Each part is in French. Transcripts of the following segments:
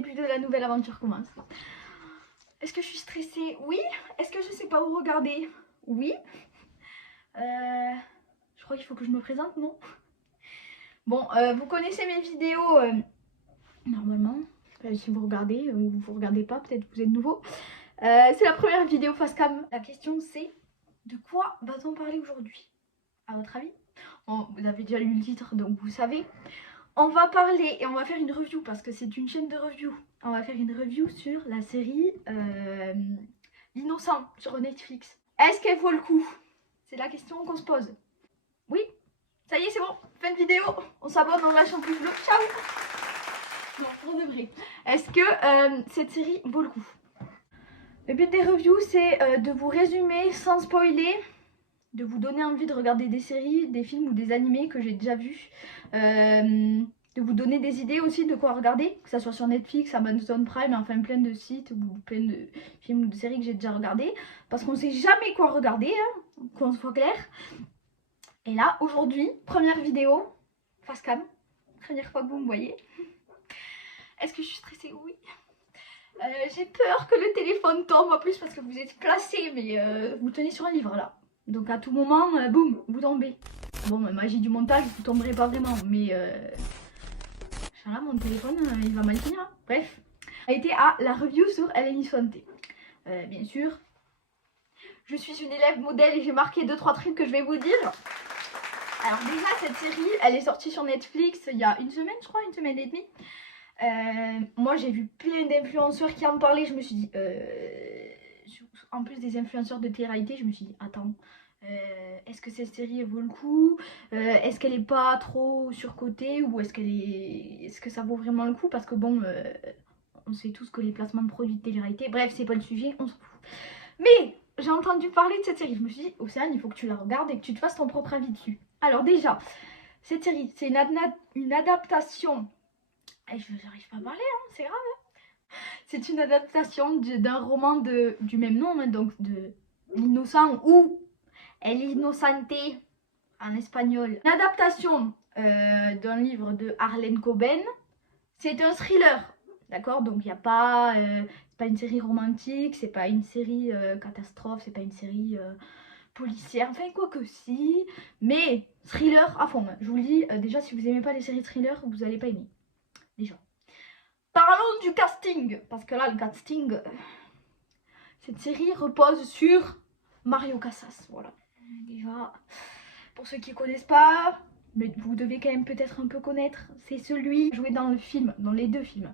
début de la nouvelle aventure commence. Est-ce que je suis stressée? Oui. Est-ce que je sais pas où regarder? Oui. Je crois qu'il faut que je me présente, non? Bon, vous connaissez mes vidéos normalement. Si vous regardez ou vous regardez pas, peut-être vous êtes nouveau. C'est la première vidéo face cam. La question c'est, de quoi va-t-on parler aujourd'hui? À votre avis? Bon, vous avez déjà lu le titre donc vous savez. On va parler et on va faire une review parce que c'est une chaîne de review. On va faire une review sur la série L'innocent sur Netflix. Est-ce qu'elle vaut le coup? C'est la question qu'on se pose. Oui, ça y est, c'est bon, fin de vidéo. On s'abonne, on lâche un pouce bleu. Ciao. Non, pour de vrai. Est-ce que cette série vaut le coup? Le but des reviews, c'est de vous résumer sans spoiler, de vous donner envie de regarder des séries, des films ou des animés que j'ai déjà vus. De vous donner des idées aussi de quoi regarder, que ce soit sur Netflix, Amazon Prime, enfin plein de sites ou plein de films ou de séries que j'ai déjà regardés. Parce qu'on sait jamais quoi regarder, hein, qu'on soit clair. Et là, aujourd'hui, première vidéo, face cam, première fois que vous me voyez. Est-ce que je suis stressée? Oui. J'ai peur que le téléphone tombe en plus parce que vous êtes placé, mais vous tenez sur un livre là. Donc à tout moment, boum, vous tombez. Bon, magie du montage, vous tomberez pas vraiment, mais là, mon téléphone, il va mal finir. Hein. Bref, a été à la review sur El Inocente. Bien sûr, je suis une élève modèle et j'ai marqué 2-3 trucs que je vais vous dire. Alors déjà, cette série, elle est sortie sur Netflix il y a une semaine, je crois, une semaine et demie. Moi j'ai vu plein d'influenceurs qui en parlaient, je me suis dit, en plus des influenceurs de télé-réalité, je me suis dit, attends, est-ce que cette série vaut le coup? Est-ce qu'elle est pas trop surcotée ou est-ce que ça vaut vraiment le coup? Parce que bon, on sait tous que les placements de produits de télé-réalité, bref, c'est pas le sujet, on s'en fout. Mais j'ai entendu parler de cette série, je me suis dit, Océane, il faut que tu la regardes et que tu te fasses ton propre avis dessus. Alors déjà, cette série, c'est une adaptation. J'arrive pas à parler, hein, c'est grave. Hein. C'est une adaptation d'un roman du même nom, hein, donc de L'innocent ou El Inocente en espagnol. Une adaptation d'un livre de Harlan Coben. C'est un thriller, d'accord? Donc il n'y a pas, c'est pas une série romantique, c'est pas une série catastrophe, c'est pas une série policière, enfin quoi que si, mais thriller à fond. Je vous le dis, déjà si vous aimez pas les séries thriller, vous allez pas aimer. Déjà. Parlons du casting, parce que là le casting, cette série repose sur Mario Casas, voilà. Déjà, pour ceux qui ne connaissent pas, mais vous devez quand même peut-être un peu connaître, c'est celui joué dans le film, dans les deux films,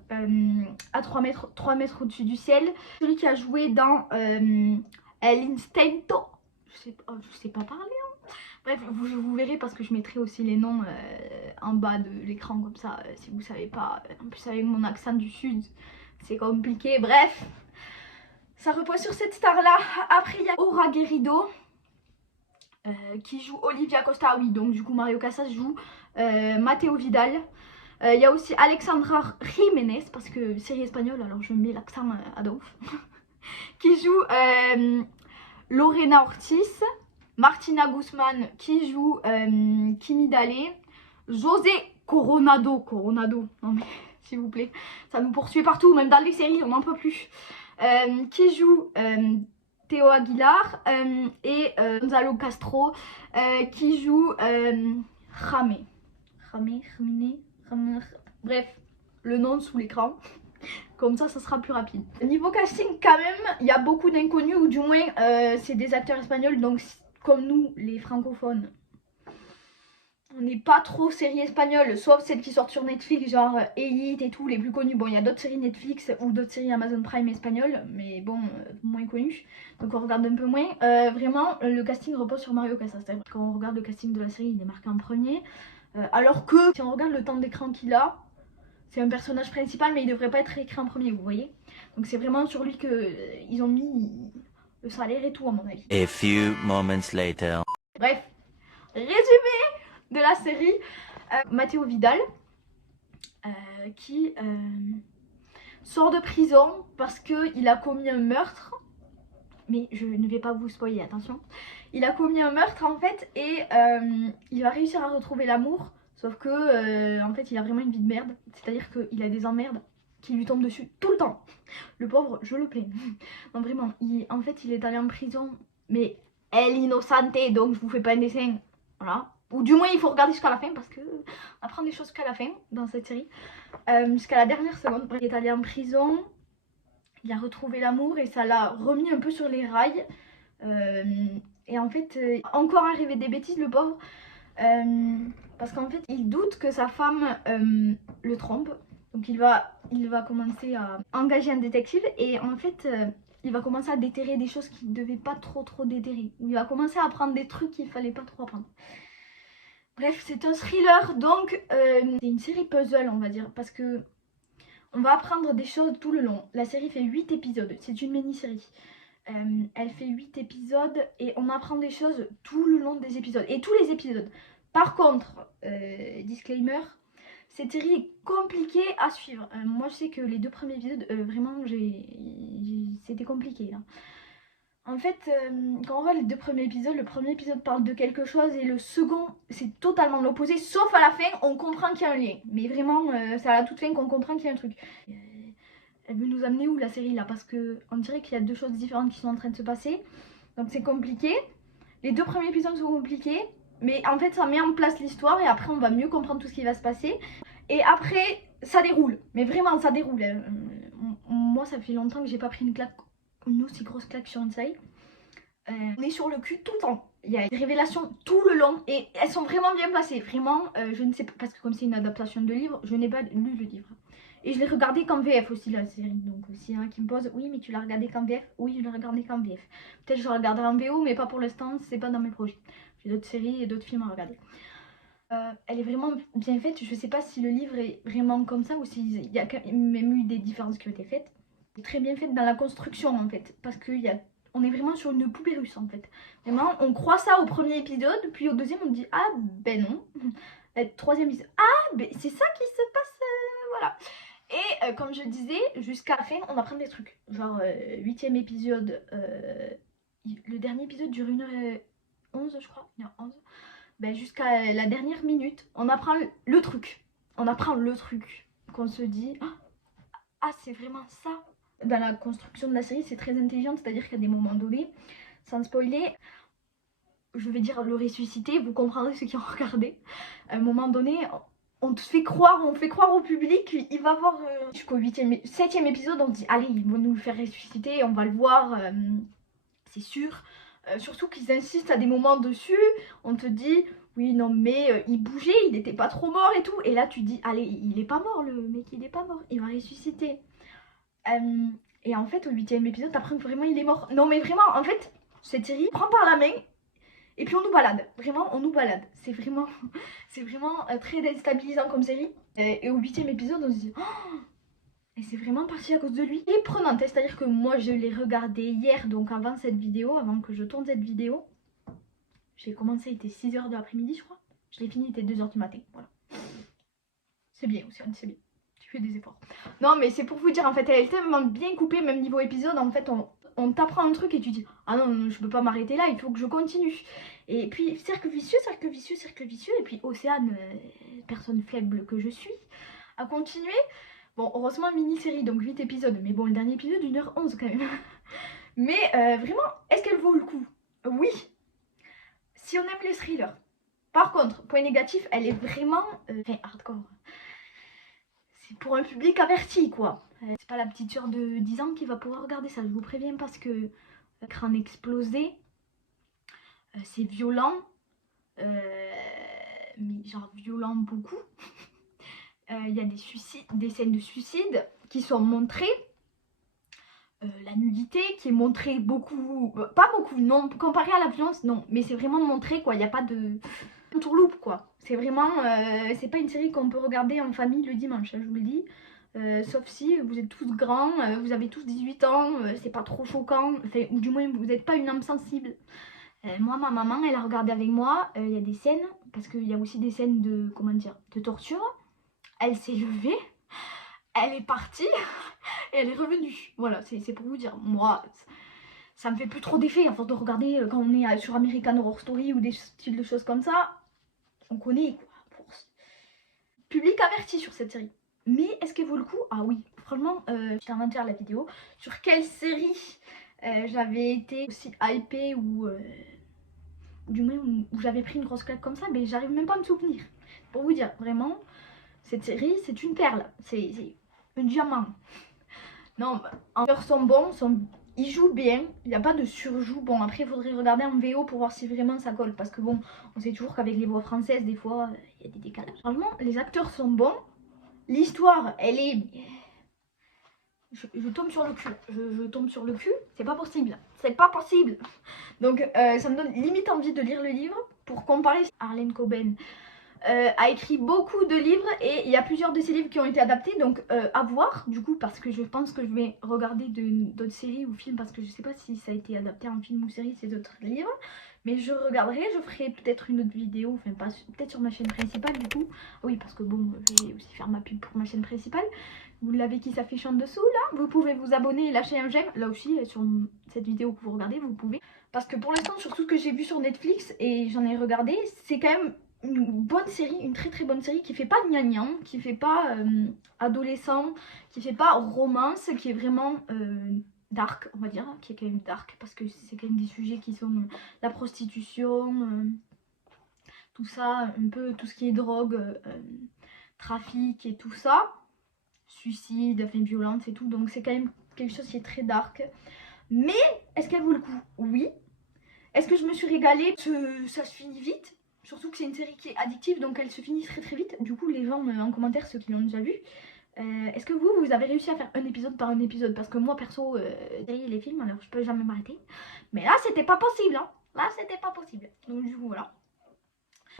à 3 mètres au-dessus du ciel, celui qui a joué dans El Instinto, je sais pas parler, hein. Bref, vous verrez parce que je mettrai aussi les noms en bas de l'écran comme ça, si vous savez pas. En plus avec mon accent du sud, c'est compliqué. Bref, ça repose sur cette star là. Après il y a Aura Guerrido qui joue Olivia Costa. Oui, donc du coup Mario Casas joue Matteo Vidal. Il y a aussi Alexandra Jiménez, parce que série espagnole, alors je mets l'accent à donf, qui joue Lorena Ortiz. Martina Guzman qui joue Kimi Dale, José Coronado, non mais s'il vous plaît, ça nous poursuit partout, même dans les séries, on n'en peut plus, qui joue Théo Aguilar et Gonzalo Castro qui joue Jamé, bref, le nom sous l'écran. Comme ça sera plus rapide. Niveau casting, quand même, il y a beaucoup d'inconnus, ou du moins, c'est des acteurs espagnols, donc comme nous, les francophones, on n'est pas trop séries espagnoles, sauf celles qui sortent sur Netflix, genre Elite et tout, les plus connues. Bon, il y a d'autres séries Netflix ou d'autres séries Amazon Prime espagnoles, mais bon, moins connues, donc on regarde un peu moins. Vraiment, le casting repose sur Mario Casas. Quand on regarde le casting de la série, il est marqué en premier, alors que si on regarde le temps d'écran qu'il a, c'est un personnage principal, mais il devrait pas être écrit en premier, vous voyez. Donc c'est vraiment sur lui que ils ont mis le salaire et tout, à mon avis. A few moments later. Bref, résumé de la série. Matteo Vidal qui sort de prison parce qu'il a commis un meurtre. Mais je ne vais pas vous spoiler, attention. Il a commis un meurtre en fait et il va réussir à retrouver l'amour. Sauf que en fait il a vraiment une vie de merde. C'est à dire qu'il a des emmerdes qui lui tombent dessus tout le temps. Le pauvre, je le plains. Non vraiment, en fait il est allé en prison, mais elle innocente, donc je vous fais pas un dessin, voilà. Ou du moins il faut regarder jusqu'à la fin parce que on apprend des choses jusqu'à la fin dans cette série. Jusqu'à la dernière seconde. Il est allé en prison, il a retrouvé l'amour et ça l'a remis un peu sur les rails. Et en fait, encore arrivé des bêtises le pauvre. Parce qu'en fait, il doute que sa femme le trompe. Donc il va commencer à engager un détective et en fait, il va commencer à déterrer des choses qu'il ne devait pas trop déterrer. Il va commencer à apprendre des trucs qu'il fallait pas trop apprendre. Bref, c'est un thriller, donc c'est une série puzzle, on va dire, parce que on va apprendre des choses tout le long. La série fait 8 épisodes, c'est une mini-série. Elle fait 8 épisodes et on apprend des choses tout le long des épisodes. Et tous les épisodes. Par contre, disclaimer, cette série est compliquée à suivre. Moi je sais que les 2 premiers épisodes, vraiment, c'était compliqué là. En fait, quand on voit les 2 premiers épisodes, le premier épisode parle de quelque chose et le second, c'est totalement l'opposé. Sauf à la fin, on comprend qu'il y a un lien. Mais vraiment, c'est à la toute fin qu'on comprend qu'il y a un truc. Elle veut nous amener où la série là? Parce qu'on dirait qu'il y a 2 choses différentes qui sont en train de se passer. Donc c'est compliqué. Les 2 premiers épisodes sont compliqués. Mais en fait, ça met en place l'histoire et après, on va mieux comprendre tout ce qui va se passer. Et après, ça déroule. Mais vraiment, ça déroule. Moi, ça fait longtemps que j'ai pas pris une aussi grosse claque sur une série. On est sur le cul tout le temps. Il y a des révélations tout le long et elles sont vraiment bien placées. Vraiment, je ne sais pas, parce que comme c'est une adaptation de livre, je n'ai pas lu le livre. Et je l'ai regardé qu'en VF aussi la série. Donc s'il y en a qui me posent, oui mais tu l'as regardé qu'en VF? Oui, je l'ai regardé qu'en VF. Peut-être que je regarderai en VO mais pas pour l'instant, c'est pas dans mes projets. J'ai d'autres séries et d'autres films à regarder. Elle est vraiment bien faite. Je sais pas si le livre est vraiment comme ça ou s'il y a quand même eu des différences qui ont été faites. Elle est très bien faite dans la construction en fait. Parce on est vraiment sur une poupée russe en fait. Vraiment, on croit ça au premier épisode, puis au deuxième on dit ah ben non. Le troisième épisode, ah ben c'est ça qui se passe, voilà. Et comme je disais, jusqu'à la fin on apprend des trucs. Genre 8ème épisode, le dernier épisode dure 1h11 je crois, 1h11. Ben, jusqu'à la dernière minute, on apprend le truc. On apprend le truc. Qu'on se dit, ah c'est vraiment ça. Dans la construction de la série, c'est très intelligent, c'est-à-dire qu'à des moments donnés, sans spoiler, je vais dire le ressusciter, vous comprendrez ceux qui ont regardé. À un moment donné, on fait croire au public qu'il va voir jusqu'au 7ème épisode, on dit allez, ils vont nous le faire ressusciter, on va le voir, c'est sûr. Surtout qu'ils insistent à des moments dessus, on te dit oui non mais il bougeait, il n'était pas trop mort et tout. Et là tu dis allez, il est pas mort le mec, il est pas mort, il va ressusciter. Et en fait au 8ème épisode t'apprends que vraiment il est mort. Non mais vraiment en fait cette série prend par la main et puis on nous balade. Vraiment on nous balade. C'est vraiment très déstabilisant comme série. Et au 8ème épisode on se dit oh, et c'est vraiment parti à cause de lui. Et prenante, c'est-à-dire que moi je l'ai regardé hier, donc avant cette vidéo, avant que je tourne cette vidéo. J'ai commencé, il était 6h de l'après-midi je crois. Je l'ai fini, il était 2h du matin, voilà. C'est bien aussi, c'est bien. Tu fais des efforts. Non mais c'est pour vous dire, en fait, elle est tellement bien coupée, même niveau épisode, en fait, on t'apprend un truc et tu dis ah non, je peux pas m'arrêter là, il faut que je continue. Et puis cercle vicieux, cercle vicieux, cercle vicieux, et puis Océane, personne faible que je suis, à continuer. Bon, heureusement, mini-série, donc 8 épisodes. Mais bon, le dernier épisode, 1h11 quand même. Mais vraiment, est-ce qu'elle vaut le coup? Oui. Si on aime les thrillers. Par contre, point négatif, elle est vraiment hardcore. C'est pour un public averti, quoi. C'est pas la petite sœur de 10 ans qui va pouvoir regarder ça, je vous préviens, parce que l'écran explosé, c'est violent. Mais genre violent beaucoup. Il y a des scènes de suicide qui sont montrées. La nudité qui est montrée beaucoup, pas beaucoup, non, comparé à la violence, non, mais c'est vraiment montré quoi, il n'y a pas de tourloupe quoi. C'est vraiment, c'est pas une série qu'on peut regarder en famille le dimanche, hein, je vous le dis. Sauf si vous êtes tous grands, vous avez tous 18 ans, c'est pas trop choquant, enfin, ou du moins vous n'êtes pas une âme sensible. Moi, ma maman, elle a regardé avec moi, il y a des scènes, parce qu'il y a aussi des scènes de, comment dire, de torture. Elle s'est levée, elle est partie et elle est revenue. Voilà, c'est pour vous dire. Moi, ça me fait plus trop d'effet à force de regarder quand on est sur American Horror Story ou des styles de choses comme ça. On connaît quoi. Public averti sur cette série. Mais est-ce qu'elle vaut le coup? Ah oui, Franchement, j'étais inventé à la vidéo. Sur quelle série j'avais été aussi hypée ou du moins où j'avais pris une grosse claque comme ça, mais j'arrive même pas à me souvenir. Pour vous dire, vraiment, cette série, c'est une perle. C'est un diamant. Non, les acteurs sont bons, ils jouent bien, il n'y a pas de surjoue. Bon, après, il faudrait regarder en VO pour voir si vraiment ça colle. Parce que bon, on sait toujours qu'avec les voix françaises, des fois, il y a des décalages. Franchement, les acteurs sont bons. L'histoire, elle est... Je tombe sur le cul. Je tombe sur le cul. C'est pas possible. C'est pas possible. Donc, ça me donne limite envie de lire le livre pour comparer. Harlan Coben a écrit beaucoup de livres et il y a plusieurs de ces livres qui ont été adaptés, donc à voir du coup, parce que je pense que je vais regarder d'autres séries ou films, parce que je sais pas si ça a été adapté en film ou série ces autres livres, mais je regarderai, je ferai peut-être une autre vidéo, enfin pas peut-être sur ma chaîne principale du coup. Oui, parce que bon, je vais aussi faire ma pub pour ma chaîne principale. Vous l'avez qui s'affiche en dessous là, vous pouvez vous abonner et lâcher un j'aime, là aussi sur cette vidéo que vous regardez vous pouvez, parce que pour l'instant sur tout ce que j'ai vu sur Netflix et j'en ai regardé, c'est quand même une bonne série, une très très bonne série qui fait pas gnangnan, qui fait pas adolescent, qui fait pas romance, qui est vraiment dark, on va dire, qui est quand même dark parce que c'est quand même des sujets qui sont la prostitution, tout ça, un peu tout ce qui est drogue, trafic et tout ça, suicide, enfin violence et tout, donc c'est quand même quelque chose qui est très dark. Mais est-ce qu'elle vaut le coup? Oui. Est-ce que je me suis régalée? Ça se finit vite. Surtout que c'est une série qui est addictive, donc elle se finit très très vite. Du coup, les gens en commentaire, ceux qui l'ont déjà vu, est-ce que vous avez réussi à faire un épisode par un épisode? Parce que moi, perso, les films, alors je peux jamais m'arrêter. Mais là, c'était pas possible, hein. Là, c'était pas possible. Donc du coup, voilà.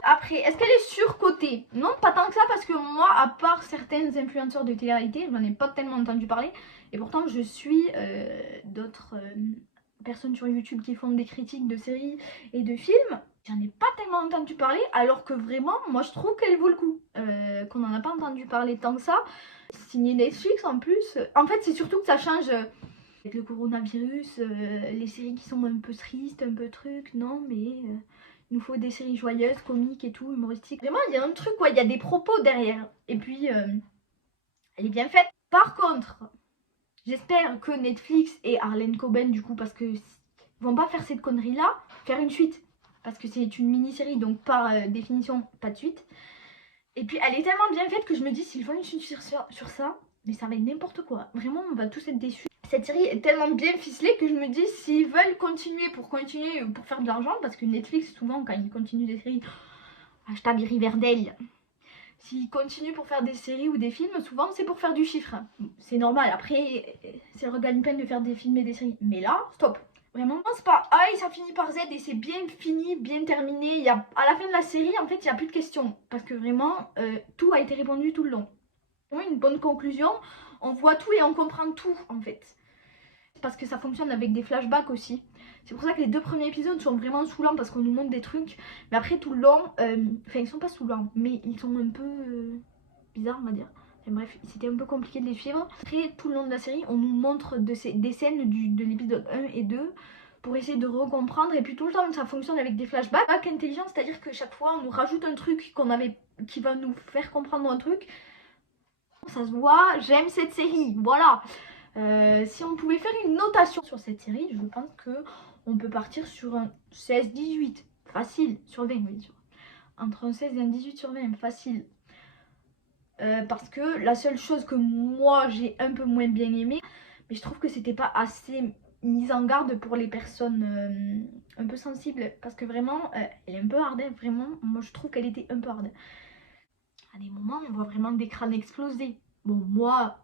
Après, est-ce qu'elle est surcotée? Non, pas tant que ça, parce que moi, à part certaines influenceurs de télé-réalité, j'en ai pas tellement entendu parler. Et pourtant, je suis d'autres personnes sur YouTube qui font des critiques de séries et de films. J'en ai pas tellement entendu parler, alors que vraiment, moi je trouve qu'elle vaut le coup. Qu'on n'en a pas entendu parler tant que ça. Signé Netflix en plus. En fait, c'est surtout que ça change avec le coronavirus, les séries qui sont un peu tristes, un peu trucs. Non, mais il nous faut des séries joyeuses, comiques et tout, humoristiques. Vraiment, il y a un truc, quoi, il y a des propos derrière. Et puis, elle est bien faite. Par contre, j'espère que Netflix et Harlan Coben, du coup, parce que vont pas faire cette connerie-là, faire une suite. Parce que c'est une mini-série, donc par définition, pas de suite. Et puis elle est tellement bien faite que je me dis, s'ils font une suite sur ça, mais ça va être n'importe quoi. Vraiment, on va tous être déçus. Cette série est tellement bien ficelée que je me dis, s'ils veulent continuer pour faire de l'argent, parce que Netflix, souvent, quand ils continuent des séries, hashtag Riverdale, s'ils continuent pour faire des séries ou des films, souvent c'est pour faire du chiffre. C'est normal, après, c'est le regagne-peine de faire des films et des séries. Mais là, stop. Vraiment, c'est pas A et ça finit par Z et c'est bien fini, bien terminé. À la fin de la série, en fait, il n'y a plus de questions. Parce que vraiment, tout a été répondu tout le long. Vraiment une bonne conclusion. On voit tout et on comprend tout, en fait. Parce que ça fonctionne avec des flashbacks aussi. C'est pour ça que les 2 premiers épisodes sont vraiment saoulants parce qu'on nous montre des trucs. Mais après, tout le long, enfin, ils sont pas saoulants, mais ils sont un peu bizarres, on va dire. Enfin, bref, c'était un peu compliqué de les suivre. Après, tout le long de la série, on nous montre des scènes de l'épisode 1 et 2 pour essayer de recomprendre. Et puis tout le temps, ça fonctionne avec des flashbacks intelligents, c'est-à-dire que chaque fois, on nous rajoute un truc qui va nous faire comprendre un truc. Ça se voit, j'aime cette série, voilà. Si on pouvait faire une notation sur cette série, je pense que on peut partir sur un 16-18, facile, sur 20, oui. Entre un 16 et un 18 sur 20, facile. Parce que la seule chose que moi j'ai un peu moins bien aimé, mais je trouve que c'était pas assez mise en garde pour les personnes un peu sensibles, parce que vraiment elle est un peu hard, vraiment, moi je trouve qu'elle était un peu hard. À des moments on voit vraiment des crânes exploser. Bon, moi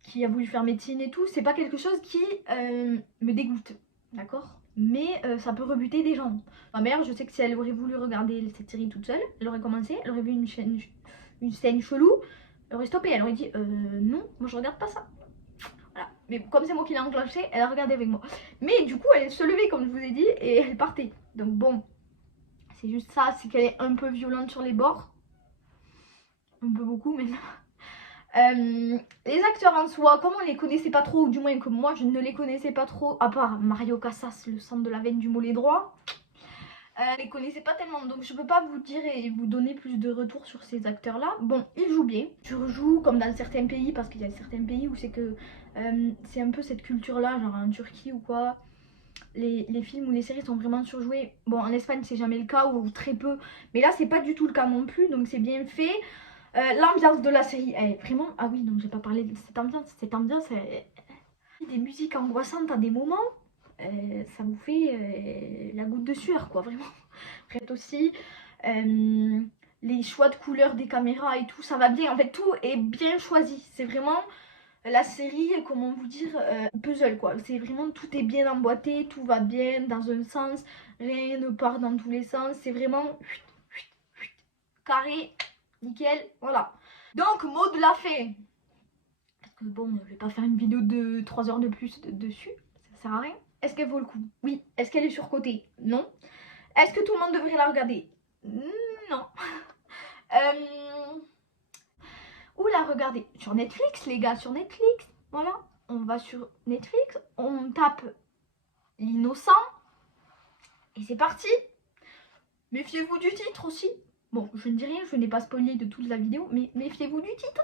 qui a voulu faire médecine et tout, c'est pas quelque chose qui me dégoûte, d'accord, mais ça peut rebuter des gens. Ma mère, je sais que si elle aurait voulu regarder cette série toute seule, elle aurait commencé, elle aurait vu une scène chelou, elle aurait stoppé, elle aurait dit non, moi je regarde pas ça. Voilà. Mais comme c'est moi qui l'ai enclenché, elle a regardé avec moi. Mais du coup, elle se levait, comme je vous ai dit, et elle partait. Donc bon, c'est juste ça, c'est qu'elle est un peu violente sur les bords. Un peu beaucoup même. Les acteurs en soi, comme on les connaissait pas trop, ou du moins que moi je ne les connaissais pas trop, à part Mario Casas, le centre de la veine du mollet droit, Je les connaissais pas tellement, donc je peux pas vous dire et vous donner plus de retours sur ces acteurs-là. Bon, ils jouent bien, surjouent comme dans certains pays, parce qu'il y a certains pays où c'est que c'est un peu cette culture-là, genre en Turquie ou quoi. Les films ou les séries sont vraiment surjoués. Bon, en Espagne, c'est jamais le cas ou très peu, mais là, c'est pas du tout le cas non plus, donc c'est bien fait. L'ambiance de la série, elle est vraiment. Ah oui, non, j'ai pas parlé de cette ambiance. Cette ambiance, des musiques angoissantes à des moments. Ça vous fait la goutte de sueur, quoi, vraiment. Après aussi, les choix de couleurs des caméras et tout, ça va bien. En fait, tout est bien choisi. C'est vraiment la série, comment vous dire, puzzle, quoi. C'est vraiment, tout est bien emboîté, tout va bien dans un sens, rien ne part dans tous les sens. C'est vraiment carré, nickel, voilà. Donc, mot de la fin. Parce que bon, je vais pas faire une vidéo de 3 heures de plus dessus, ça sert à rien. Est-ce qu'elle vaut le coup? Oui. Est-ce qu'elle est surcotée? Non. Est-ce que tout le monde devrait la regarder? Non. Où la regarder? Sur Netflix, les gars, sur Netflix. Voilà. On va sur Netflix, on tape l'innocent. Et c'est parti. Méfiez-vous du titre aussi. Bon, je ne dis rien, je n'ai pas spoilé de toute la vidéo, mais méfiez-vous du titre.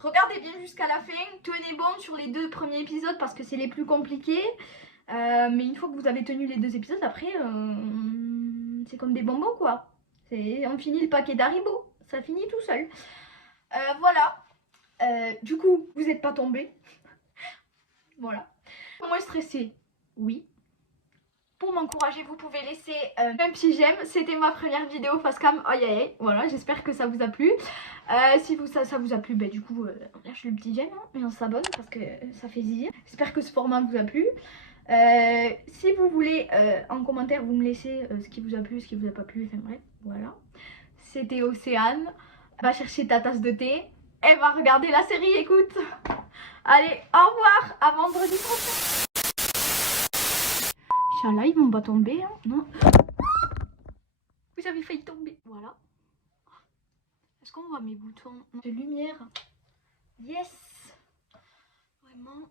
Regardez bien jusqu'à la fin, tenez bon sur les 2 premiers épisodes parce que c'est les plus compliqués. Mais une fois que vous avez tenu les 2 épisodes, après, c'est comme des bonbons, quoi. On finit le paquet d'Haribo, ça finit tout seul. Voilà. Du coup, vous n'êtes pas tombé. Voilà. Pour moi, stressé, oui. Pour m'encourager, vous pouvez laisser un petit j'aime. C'était ma première vidéo face cam. Aïe aïe aïe. Voilà, j'espère que ça vous a plu. Si ça vous a plu, bah, du coup, on lâche le petit j'aime hein, et on s'abonne parce que ça fait zizir. J'espère que ce format vous a plu. Si vous voulez, en commentaire, vous me laissez ce qui vous a plu, ce qui vous a pas plu. Enfin bref, voilà. C'était Océane. Va chercher ta tasse de thé. Elle va regarder la série, écoute. Allez, au revoir. À vendredi prochain. Inch'Allah, ils vont pas tomber, hein, non. Vous avez failli tomber. Voilà. Est-ce qu'on voit mes boutons de lumière? Yes. Vraiment.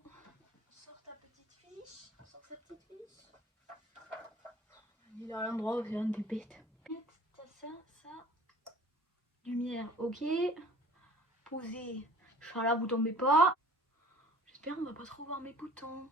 Sors ta petite fiche. Sors sa petite fiche. Il est à l'endroit où c'est un des bêtes. Ça. Lumière, ok. Posé. Inch'Allah, vous tombez pas. J'espère qu'on va pas trop voir mes boutons.